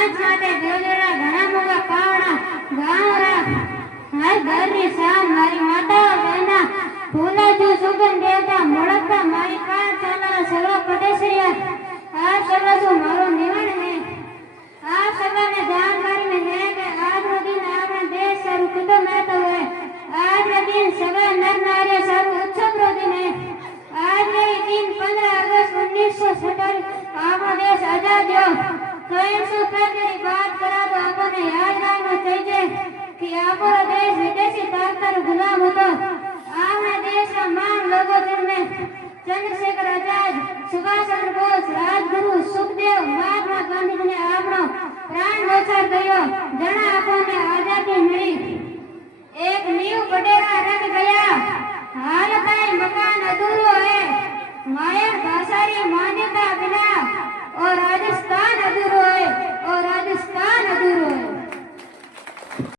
મંચ માટે જોજોડા ઘણા મોગા પાવડા ગાવરા હાલ ઘરની શામ મારી માતા બહેના ફૂલાજુ સુગંધ દેવતા મોળકતા મારી પાઠશાલા સર્વ પટેશ્રિયા આ સર્વ મારો નિવણ ને આ સર્વને જાણકારી में है कि आज નો दिन આપણે દેશ સર્વ કુટુંબ में तो है आज का दिन सभी नर नारी सर्व उत्सव रो दिन है आज के दिन 15 अगस्त 1947 આપણો દેશ આઝાદ થયો तो 105 की बात करा तो આપણને યાદ રાખવું चाहिए कि આપણો દેશ વિદેશી તાકતનો ગુલામ હતો આપણા દેશના મહાન લોકો જેમને ચંદ્રશેખર આઝાદ સુભાષ ચંદ્ર બોઝ રાજગુરુ સુખદેવ મહાત્મા ગાંધીજીને આપણો પ્રાણ ન્યોછાવર કર્યો જણા આપણને આઝાદી મળી एक नींव पटेरा रख गया हाल का मकान अधूरो है माया भाषारी मान्यता बिना